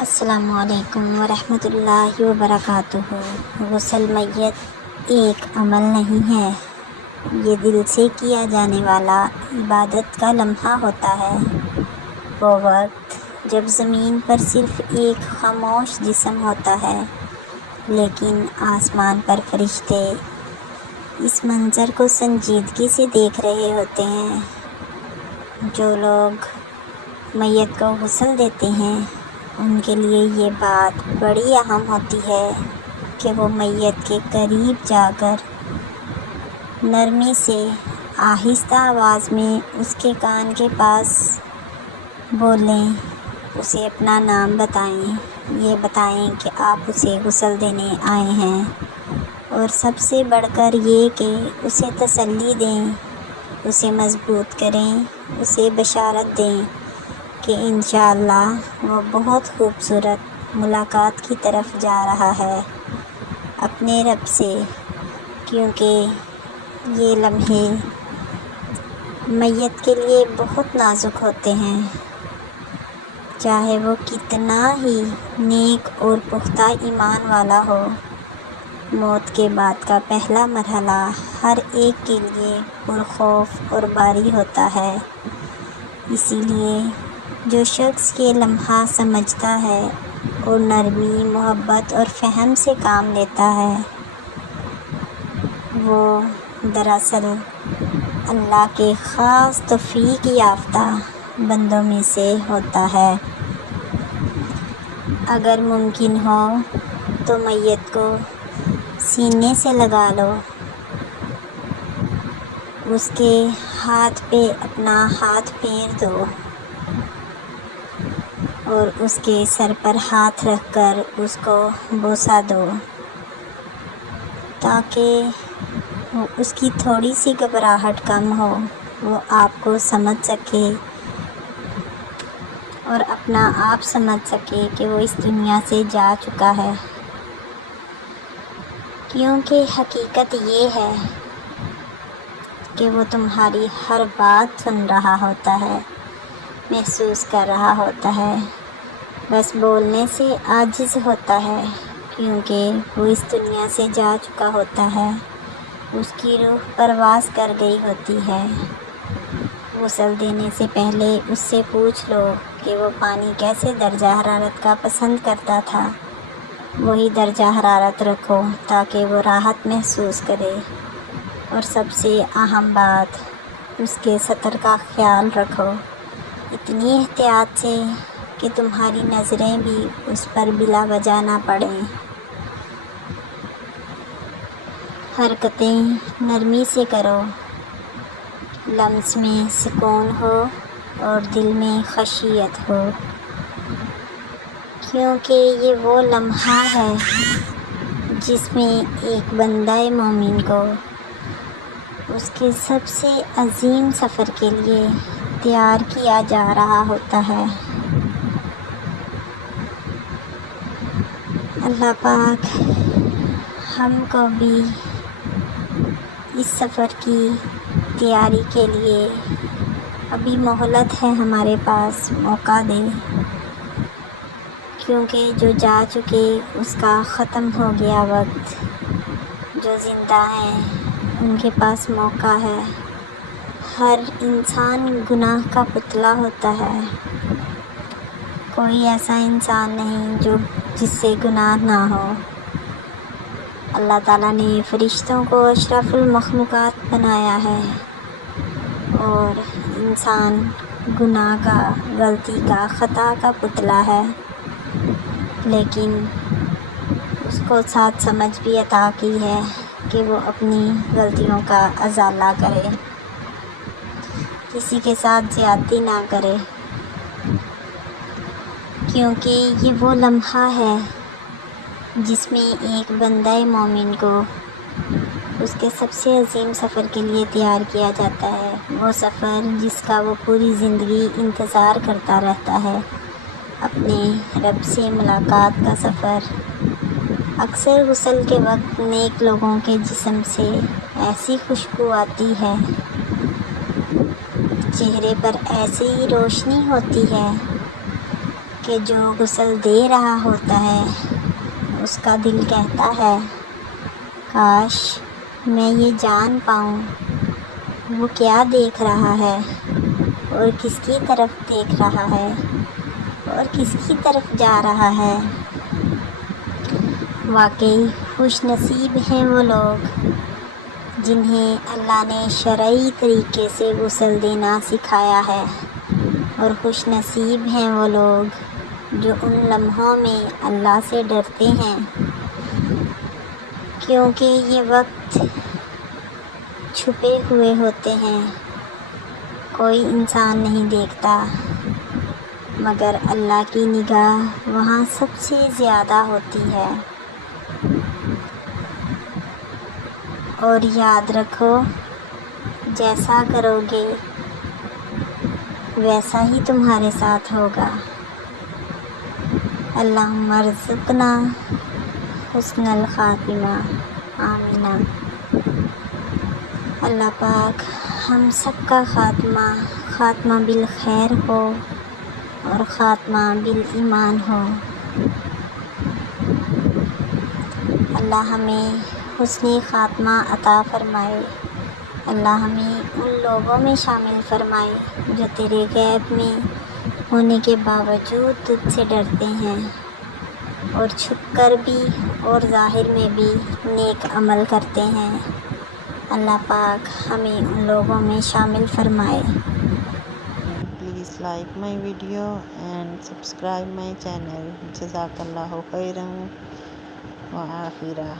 السلام علیکم ورحمۃ اللہ وبرکاتہ۔ غسل میت ایک عمل نہیں ہے، یہ دل سے کیا جانے والا عبادت کا لمحہ ہوتا ہے۔ وہ وقت جب زمین پر صرف ایک خاموش جسم ہوتا ہے، لیکن آسمان پر فرشتے اس منظر کو سنجیدگی سے دیکھ رہے ہوتے ہیں۔ جو لوگ میت کو غسل دیتے ہیں ان کے لیے یہ بات بڑی اہم ہوتی ہے کہ وہ میت کے قریب جا کر نرمی سے آہستہ آواز میں اس کے کان کے پاس بولیں، اسے اپنا نام بتائیں، یہ بتائیں کہ آپ اسے غسل دینے آئے ہیں، اور سب سے بڑھ کر یہ کہ اسے تسلی دیں، اسے مضبوط کریں، اسے بشارت دیں کہ انشاءاللہ وہ بہت خوبصورت ملاقات کی طرف جا رہا ہے اپنے رب سے، کیونکہ یہ لمحے میت کے لیے بہت نازک ہوتے ہیں۔ چاہے وہ کتنا ہی نیک اور پختہ ایمان والا ہو، موت کے بعد کا پہلا مرحلہ ہر ایک کے لیے پرخوف اور بھاری ہوتا ہے۔ اسی لیے جو شخص یہ لمحہ سمجھتا ہے اور نرمی، محبت اور فہم سے کام لیتا ہے، وہ دراصل اللہ کے خاص توفیق یافتہ بندوں میں سے ہوتا ہے۔ اگر ممکن ہو تو میت کو سینے سے لگا لو، اس کے ہاتھ پہ اپنا ہاتھ پھیر دو اور اس کے سر پر ہاتھ رکھ کر اس کو بوسہ دو، تاکہ اس کی تھوڑی سی گھبراہٹ کم ہو، وہ آپ کو سمجھ سکے اور اپنا آپ سمجھ سکے کہ وہ اس دنیا سے جا چکا ہے۔ کیونکہ حقیقت یہ ہے کہ وہ تمہاری ہر بات سن رہا ہوتا ہے، محسوس کر رہا ہوتا ہے، بس بولنے سے عاجز ہوتا ہے، کیونکہ وہ اس دنیا سے جا چکا ہوتا ہے، اس کی روح پرواز کر گئی ہوتی ہے۔ غسل دینے سے پہلے اس سے پوچھ لو کہ وہ پانی کیسے درجہ حرارت کا پسند کرتا تھا، وہی درجہ حرارت رکھو تاکہ وہ راحت محسوس کرے، اور سب سے اہم بات، اس کے سطر کا خیال رکھو، اتنی احتیاط سے کہ تمہاری نظریں بھی اس پر بلا وجہ نہ پڑیں۔ حرکتیں نرمی سے کرو، لمس میں سکون ہو اور دل میں خشیت ہو، کیونکہ یہ وہ لمحہ ہے جس میں ایک بندہ مومن کو اس کے سب سے عظیم سفر کے لیے تیار کیا جا رہا ہوتا ہے۔ اللہ پاک ہم کو بھی اس سفر کی تیاری کے لیے ابھی مہلت ہے، ہمارے پاس موقع دے، کیونکہ جو جا چکے اس کا ختم ہو گیا وقت، جو زندہ ہیں ان کے پاس موقع ہے۔ ہر انسان گناہ کا پتلا ہوتا ہے، کوئی ایسا انسان نہیں جس سے گناہ نہ ہو۔ اللہ تعالیٰ نے فرشتوں کو اشرف المخلوقات بنایا ہے، اور انسان گناہ کا، غلطی کا، خطا کا پتلا ہے، لیکن اس کو ساتھ سمجھ بھی عطا کی ہے کہ وہ اپنی غلطیوں کا ازالہ کرے، کسی کے ساتھ زیادتی نہ کرے، کیونکہ یہ وہ لمحہ ہے جس میں ایک بندہ مومن کو اس کے سب سے عظیم سفر کے لیے تیار کیا جاتا ہے، وہ سفر جس کا وہ پوری زندگی انتظار کرتا رہتا ہے، اپنے رب سے ملاقات کا سفر۔ اکثر غسل کے وقت نیک لوگوں کے جسم سے ایسی خوشبو آتی ہے، چہرے پر ایسی روشنی ہوتی ہے کہ جو غسل دے رہا ہوتا ہے اس کا دل کہتا ہے کاش میں یہ جان پاؤں وہ کیا دیکھ رہا ہے اور کس کی طرف دیکھ رہا ہے اور کس کی طرف جا رہا ہے۔ واقعی خوش نصیب ہیں وہ لوگ جنہیں اللہ نے شرعی طریقے سے غسل دینا سکھایا ہے، اور خوش نصیب ہیں وہ لوگ جو ان لمحوں میں اللہ سے ڈرتے ہیں، کیونکہ یہ وقت چھپے ہوئے ہوتے ہیں، کوئی انسان نہیں دیکھتا مگر اللہ کی نگاہ وہاں سب سے زیادہ ہوتی ہے۔ اور یاد رکھو جیسا کرو گے ویسا ہی تمہارے ساتھ ہوگا۔ اللہم ارزقنا حسن الخاتمہ، آمین۔ اللہ پاک ہم سب کا خاتمہ بالخیر ہو اور خاتمہ بالایمان ہو۔ اللہ ہمیں حسن خاتمہ عطا فرمائے۔ اللہ ہمیں ان لوگوں میں شامل فرمائے جو تیرے غیب میں ہونے کے باوجود تجھ سے ڈرتے ہیں اور چھپ کر بھی اور ظاہر میں بھی نیک عمل کرتے ہیں۔ اللہ پاک ہمیں ان لوگوں میں شامل فرمائے۔ Please like my video and subscribe my channel. جزاک اللہ خیرا و آخرہ۔